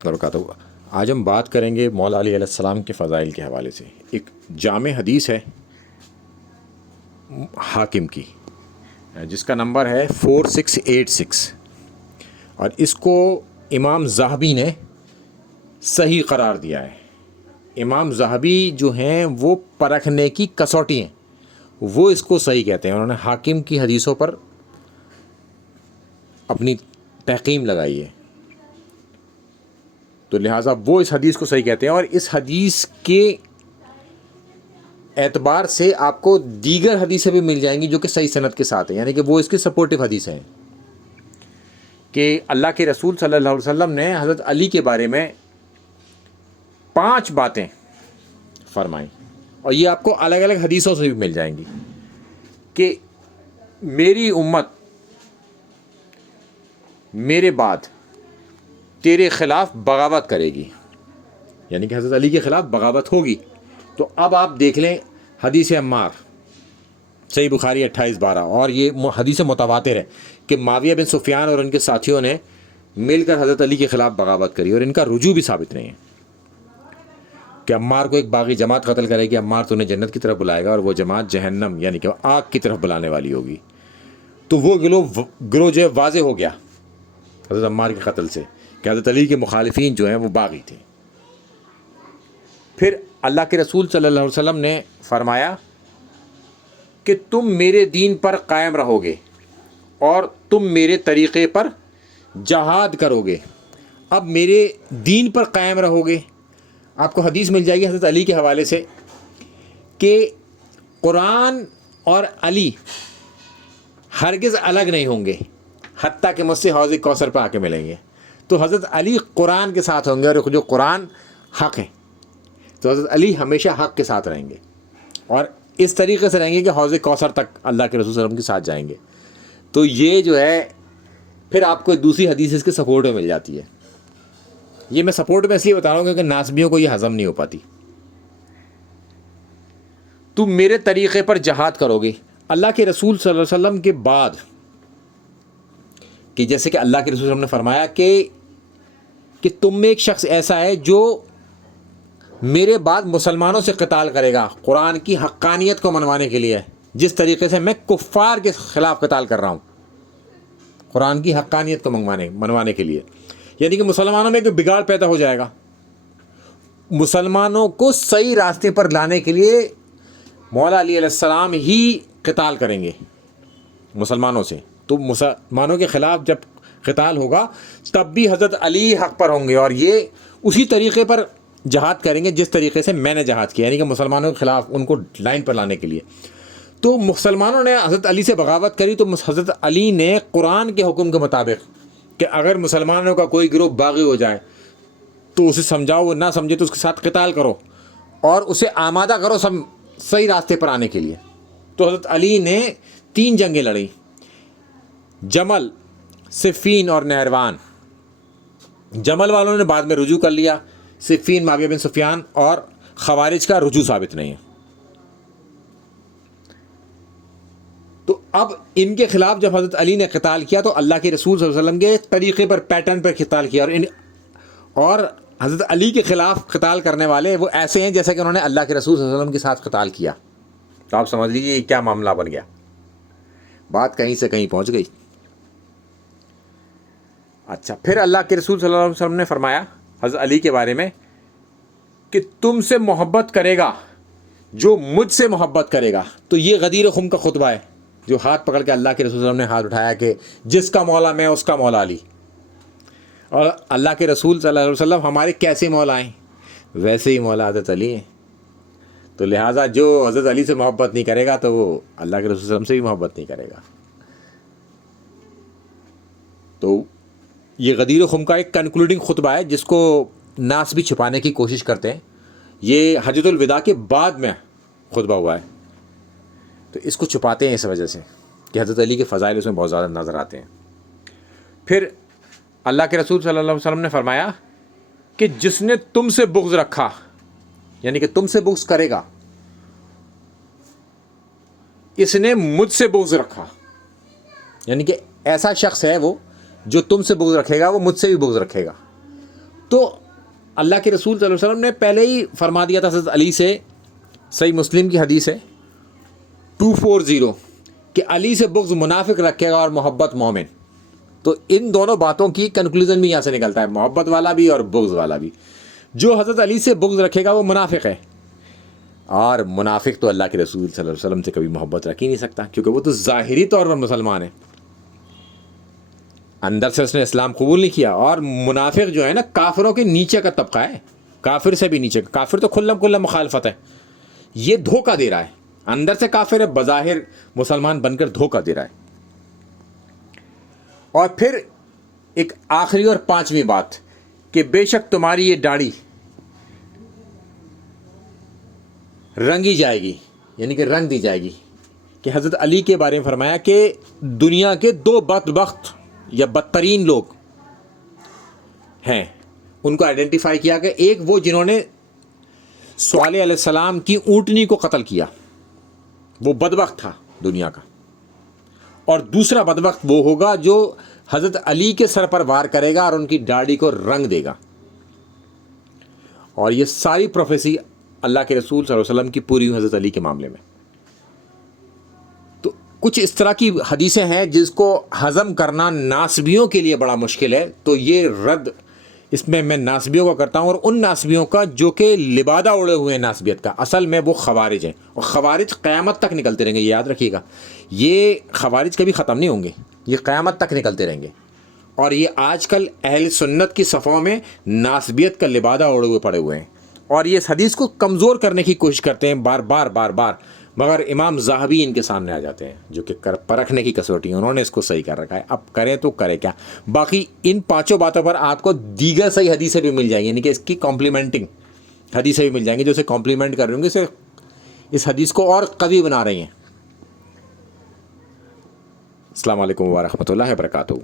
وبرکاتہ۔ آج ہم بات کریں گے مولا علی علیہ السلام کے فضائل کے حوالے سے۔ ایک جامع حدیث ہے حاکم کی جس کا نمبر ہے 4686، اور اس کو امام ذہبی نے صحیح قرار دیا ہے۔ امام ذہبی جو ہیں وہ پرکھنے کی کسوٹی ہیں، وہ اس کو صحیح کہتے ہیں۔ انہوں نے حاکم کی حدیثوں پر اپنی تحقیم لگائی ہے، تو لہٰذا وہ اس حدیث کو صحیح کہتے ہیں، اور اس حدیث کے اعتبار سے آپ کو دیگر حدیثیں بھی مل جائیں گی جو کہ صحیح سند کے ساتھ ہیں، یعنی کہ وہ اس کی سپورٹیو حدیثیں ہیں کہ اللہ کے رسول صلی اللہ علیہ وسلم نے حضرت علی کے بارے میں 5 باتیں فرمائیں، اور یہ آپ کو الگ الگ حدیثوں سے بھی مل جائیں گی کہ میری امت میرے بعد تیرے خلاف بغاوت کرے گی، یعنی کہ حضرت علی کے خلاف بغاوت ہوگی۔ تو اب آپ دیکھ لیں حدیث عمار صحیح بخاری 28-12، اور یہ حدیث متواتر ہے کہ معاویہ بن سفیان اور ان کے ساتھیوں نے مل کر حضرت علی کے خلاف بغاوت کری، اور ان کا رجوع بھی ثابت نہیں ہے کہ عمار کو ایک باغی جماعت قتل کرے گی، عمار تو انہیں جنت کی طرف بلائے گا اور وہ جماعت جہنم یعنی کہ آگ کی طرف بلانے والی ہوگی۔ تو وہ گروہ جو ہے واضح ہو گیا حضرت عمار کے قتل سے کہ حضرت علی کے مخالفین جو ہیں وہ باغی تھے۔ پھر اللہ کے رسول صلی اللہ علیہ وسلم نے فرمایا کہ تم میرے دین پر قائم رہو گے اور تم میرے طریقے پر جہاد کرو گے۔ اب میرے دین پر قائم رہو گے، آپ کو حدیث مل جائے گی حضرت علی کے حوالے سے کہ قرآن اور علی ہرگز الگ نہیں ہوں گے حتیٰ کہ مجھ سے حوض کوثر پہ آ کے ملیں گے۔ تو حضرت علی قرآن کے ساتھ ہوں گے، اور جو قرآن حق ہے تو حضرت علی ہمیشہ حق کے ساتھ رہیں گے، اور اس طریقے سے رہیں گے کہ حوض کوثر تک اللہ کے رسول صلی اللہ علیہ وسلم کے ساتھ جائیں گے۔ تو یہ جو ہے پھر آپ کو ایک دوسری حدیث اس کے سپورٹ میں مل جاتی ہے۔ یہ میں سپورٹ میں اس لیے بتا رہا ہوں کیونکہ ناسبیوں کو یہ ہضم نہیں ہو پاتی۔ تم میرے طریقے پر جہاد کرو گے۔ اللہ کے رسول صلی اللہ علیہ وسلم کے بعد کہ جیسے کہ اللہ کے رسول صلی اللہ علیہ وسلم نے فرمایا کہ تم میں ایک شخص ایسا ہے جو میرے بعد مسلمانوں سے قتال کرے گا قرآن کی حقانیت کو منوانے کے لیے، جس طریقے سے میں کفار کے خلاف قتال کر رہا ہوں قرآن کی حقانیت کو منوانے کے لیے، یعنی کہ مسلمانوں میں ایک بگاڑ پیدا ہو جائے گا۔ مسلمانوں کو صحیح راستے پر لانے کے لیے مولا علی علیہ السلام ہی قتال کریں گے مسلمانوں سے، تو مسلمانوں کے خلاف جب قتال ہوگا تب بھی حضرت علی حق پر ہوں گے، اور یہ اسی طریقے پر جہاد کریں گے جس طریقے سے میں نے جہاد کیا، یعنی کہ مسلمانوں کے خلاف ان کو لائن پر لانے کے لیے۔ تو مسلمانوں نے حضرت علی سے بغاوت کری، تو حضرت علی نے قرآن کے حکم کے مطابق کہ اگر مسلمانوں کا کوئی گروہ باغی ہو جائے تو اسے سمجھاؤ، وہ نہ سمجھے تو اس کے ساتھ قتال کرو اور اسے آمادہ کرو سب صحیح راستے پر آنے کے لیے۔ تو حضرت علی نے 3 جنگیں لڑیں، جمل، صفین اور نہروان۔ جمل والوں نے بعد میں رجوع کر لیا، صفین معاویہ بن سفیان اور خوارج کا رجوع ثابت نہیں ہے۔ تو اب ان کے خلاف جب حضرت علی نے قتال کیا تو اللہ کے رسول صلی اللہ علیہ وسلم کے طریقے پر پیٹرن پر قتال کیا، اور حضرت علی کے خلاف قتال کرنے والے وہ ایسے ہیں جیسا کہ انہوں نے اللہ کے رسول صلی اللہ علیہ وسلم کے ساتھ قتال کیا۔ تو آپ سمجھ لیجیے یہ کیا معاملہ بن گیا، بات کہیں سے کہیں پہنچ گئی۔ اچھا، پھر اللہ کے رسول صلی اللہ علیہ وسلم نے فرمایا حضرت علی کے بارے میں کہ تم سے محبت کرے گا جو مجھ سے محبت کرے گا۔ تو یہ غدیر خم کا خطبہ ہے جو ہاتھ پکڑ کے اللہ کے رسول صلی اللہ علیہ وسلم نے ہاتھ اٹھایا کہ جس کا مولا میں اس کا مولا علی، اور اللہ کے رسول صلی اللہ علیہ وسلم ہمارے کیسے مولا ہیں؟ ویسے ہی مولا حضرت علی ہیں۔ تو لہٰذا جو حضرت علی سے محبت نہیں کرے گا تو وہ اللہ کے رسول صلی اللہ علیہ وسلم سے بھی محبت نہیں کرے گا۔ تو یہ غدیر خم کا ایک کنکلوڈنگ خطبہ ہے جس کو ناس بھی چھپانے کی کوشش کرتے ہیں۔ یہ حجۃ الوداع کے بعد میں خطبہ ہوا ہے، تو اس کو چھپاتے ہیں اس وجہ سے کہ حضرت علی کے فضائل اس میں بہت زیادہ نظر آتے ہیں۔ پھر اللہ کے رسول صلی اللہ علیہ وسلم نے فرمایا کہ جس نے تم سے بغض رکھا، یعنی کہ تم سے بغض کرے گا، اس نے مجھ سے بغض رکھا، یعنی کہ ایسا شخص ہے وہ جو تم سے بغض رکھے گا وہ مجھ سے بھی بغض رکھے گا، تو اللہ کے رسول صلی اللہ علیہ وسلم نے پہلے ہی فرما دیا تھا حضرت علی سے، صحیح مسلم کی حدیث ہے 240 کہ علی سے بغض منافق رکھے گا اور محبت مومن. تو ان دونوں باتوں کی کنکلوژن بھی یہاں سے نکلتا ہے، محبت والا بھی اور بغض والا بھی. جو حضرت علی سے بغض رکھے گا وہ منافق ہے، اور منافق تو اللہ کے رسول صلی اللہ علیہ وسلم سے کبھی محبت رکھ ہی نہیں سکتا، کیونکہ وہ تو ظاہری طور پر مسلمان ہے، اندر سے اس نے اسلام قبول نہیں کیا. اور منافق جو ہے نا کافروں کے نیچے کا طبقہ ہے، کافر سے بھی نیچے کا. کافر تو کھلم مخالفت ہے، یہ دھوکہ دے رہا ہے، اندر سے کافر ہے، بظاہر مسلمان بن کر دھوکہ دے رہا ہے. اور پھر ایک آخری اور 5ویں بات کہ بے شک تمہاری یہ داڑھی رنگی جائے گی، یعنی کہ رنگ دی جائے گی. کہ حضرت علی کے بارے میں فرمایا کہ دنیا کے 2 بدبخت یا بدترین لوگ ہیں، ان کو آئیڈینٹیفائی کیا کہ ایک وہ جنہوں نے صالح علیہ السلام کی اونٹنی کو قتل کیا، وہ بدبخت تھا دنیا کا. اور دوسرا بدبخت وہ ہوگا جو حضرت علی کے سر پر وار کرے گا اور ان کی داڑھی کو رنگ دے گا. اور یہ ساری پروفیسی اللہ کے رسول صلی اللہ علیہ وسلم کی پوری ہوئی حضرت علی کے معاملے میں. تو کچھ اس طرح کی حدیثیں ہیں جس کو ہضم کرنا ناسبیوں کے لیے بڑا مشکل ہے. تو یہ رد اس میں ناسبیوں کا کرتا ہوں، اور ان ناسبیوں کا جو کہ لبادہ اڑے ہوئے ہیں ناسبیت کا. اصل میں وہ خوارج ہیں، اور خوارج قیامت تک نکلتے رہیں گے، یہ یاد رکھیے گا. یہ خوارج کبھی ختم نہیں ہوں گے، یہ قیامت تک نکلتے رہیں گے. اور یہ آج کل اہل سنت کی صفوں میں ناسبیت کا لبادہ اڑے ہوئے پڑے ہوئے ہیں، اور یہ اس حدیث کو کمزور کرنے کی کوشش کرتے ہیں بار بار. مگر امام ذہبی ان کے سامنے آ جاتے ہیں جو کہ پرکھنے کی کسوٹی ہیں، انہوں نے اس کو صحیح کر رکھا ہے. اب کریں تو کرے کیا. باقی ان 5 باتوں پر آپ کو دیگر صحیح حدیثیں بھی مل جائیں گی، یعنی کہ اس کی کمپلیمنٹنگ حدیثیں بھی مل جائیں گی جو اسے کمپلیمنٹ کر رہی ہوں گے، اسے اس حدیث کو اور قوی بنا رہی ہیں. السلام علیکم ورحمۃ اللہ وبرکاتہ.